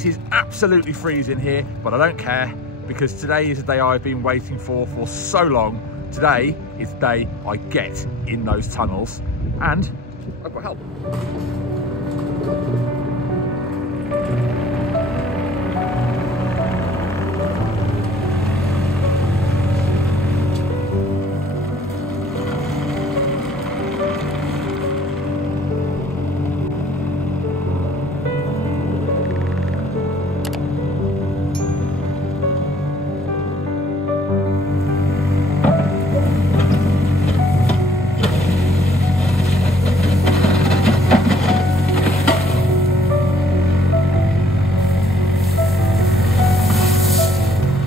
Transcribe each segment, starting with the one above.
It is absolutely freezing here, but I don't care because today is the day I've been waiting for so long. Today is the day I get in those tunnels, and I've got help.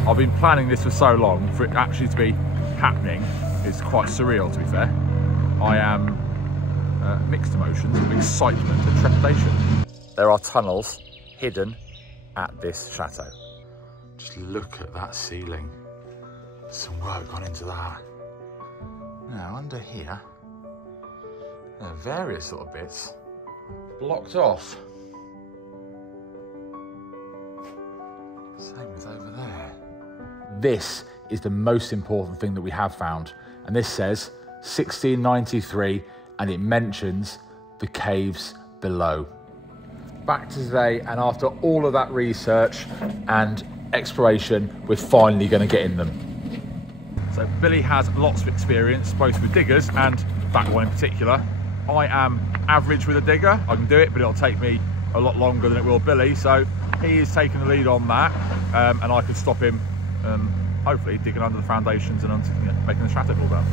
I've been planning this for so long, for it actually to be happening is quite surreal, to be fair. I am mixed emotions of excitement and trepidation. There are tunnels hidden at this chateau. Just look at that ceiling. Some work gone into that. Now under here, there are various sort of bits blocked off. Same as over there. This is the most important thing that we have found, and this says 1693 and it mentions the caves below. Back to today, and after all of that research and exploration, we're finally going to get in them. So Billy has lots of experience both with diggers and that one in particular. I am average with a digger. I can do it, but it'll take me a lot longer than it will Billy, so he is taking the lead on that, and I can stop him hopefully digging under the foundations and making the chateau fall down.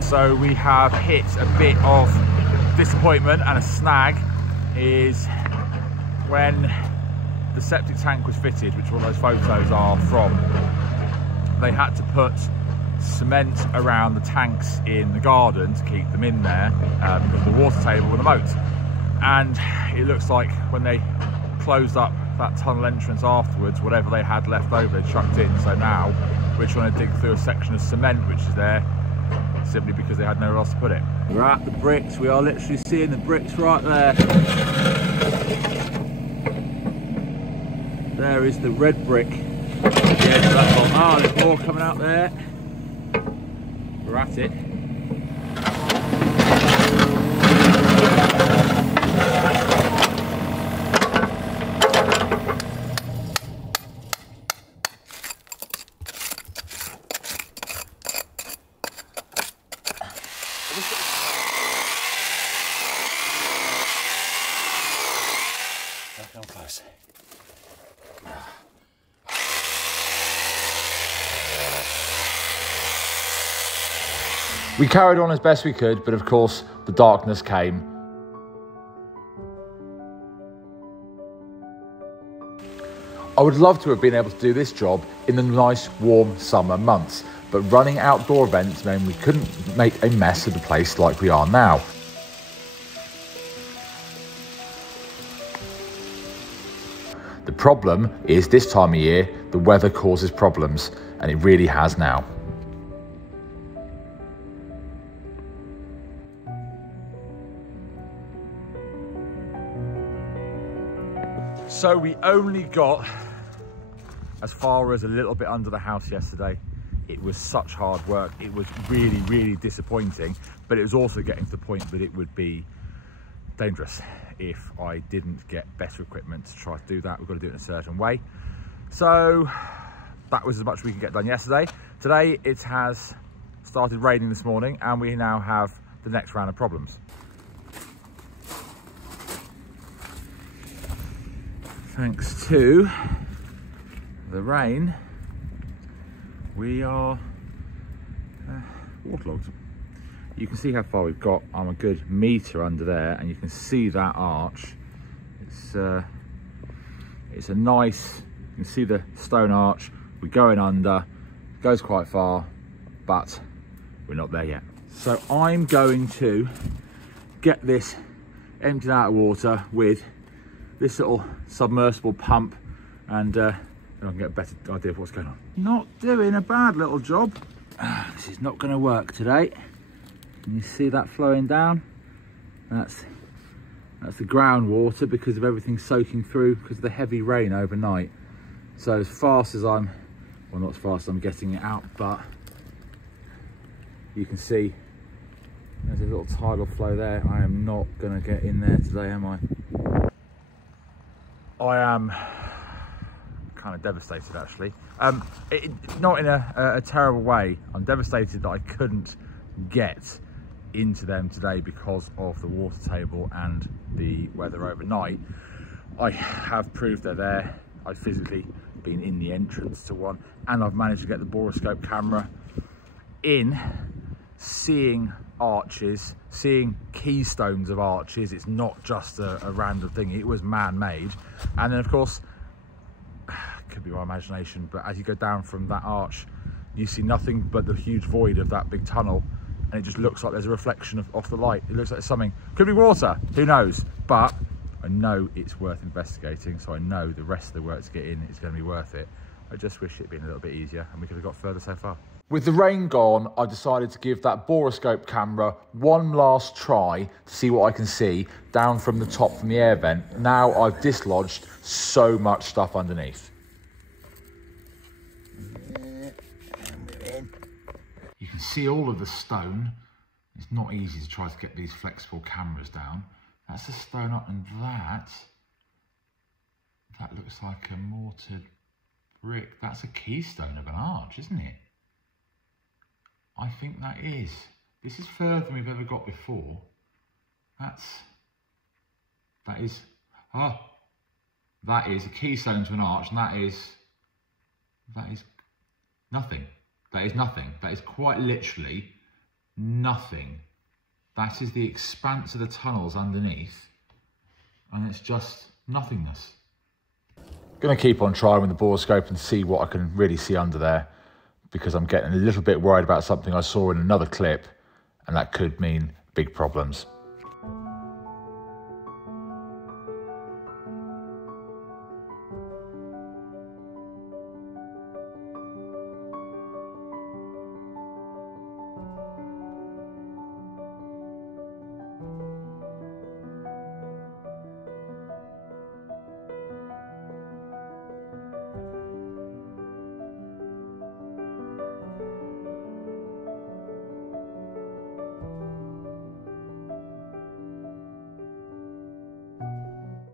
So we have hit a bit of disappointment, and a snag is when the septic tank was fitted, which all those photos are from. They had to put cement around the tanks in the garden to keep them in there because of the water table with the moat. And it looks like when they closed up that tunnel entrance afterwards, whatever they had left over they chucked in. So now we're trying to dig through a section of cement which is there simply because they had nowhere else to put it. We're at the bricks. We are literally seeing the bricks right there. There is the red brick. Yeah, so that's on. Ah, there's more coming out there. We're at it. Come close. We carried on as best we could, but of course the darkness came. I would love to have been able to do this job in the nice warm summer months, but running outdoor events meant we couldn't make a mess of the place like we are now. The problem is this time of year, the weather causes problems, and it really has now. So we only got as far as a little bit under the house yesterday. It was such hard work. It was really, really disappointing, but it was also getting to the point that it would be dangerous if I didn't get better equipment to try to do that. We've got to do it in a certain way. So that was as much as we could get done yesterday. Today it has started raining this morning, and we now have the next round of problems. Thanks to the rain, we are waterlogged. You can see how far we've got. I'm a good metre under there, and you can see that arch. It's a nice, you can see the stone arch. We're going under, it goes quite far, but we're not there yet. So I'm going to get this emptied out of water with this little submersible pump, and then I can get a better idea of what's going on. Not doing a bad little job. This is not going to work today. Can you see that flowing down? That's the groundwater because of everything soaking through because of the heavy rain overnight. So as fast as well, not as fast as I'm getting it out, but you can see there's a little tidal flow there. I am not going to get in there today, am I? I am kind of devastated, actually. Not in a terrible way. I'm devastated that I couldn't get into them today because of the water table and the weather overnight. I have proved they're there. I've physically been in the entrance to one, and I've managed to get the borescope camera in, seeing arches, seeing keystones of arches. It's not just a random thing, it was man-made. And then of course, could be my imagination, but as you go down from that arch, you see nothing but the huge void of that big tunnel, and it just looks like there's a reflection off the light. It looks like something, could be water, who knows? But I know it's worth investigating, so I know the rest of the work to get in is going to be worth it. I just wish it'd been a little bit easier and we could have got further so far. With the rain gone, I decided to give that borescope camera one last try to see what I can see down from the top from the air vent. Now I've dislodged so much stuff underneath. You can see all of the stone. It's not easy to try to get these flexible cameras down. That's the stone up, and that looks like a mortared brick. That's a keystone of an arch, isn't it? I think that is. This is further than we've ever got before. That is a keystone to an arch, and that is nothing. That is nothing. That is quite literally nothing. That is the expanse of the tunnels underneath, and it's just nothingness. Going to keep on trying with the borescope and see what I can really see under there, because I'm getting a little bit worried about something I saw in another clip, and that could mean big problems.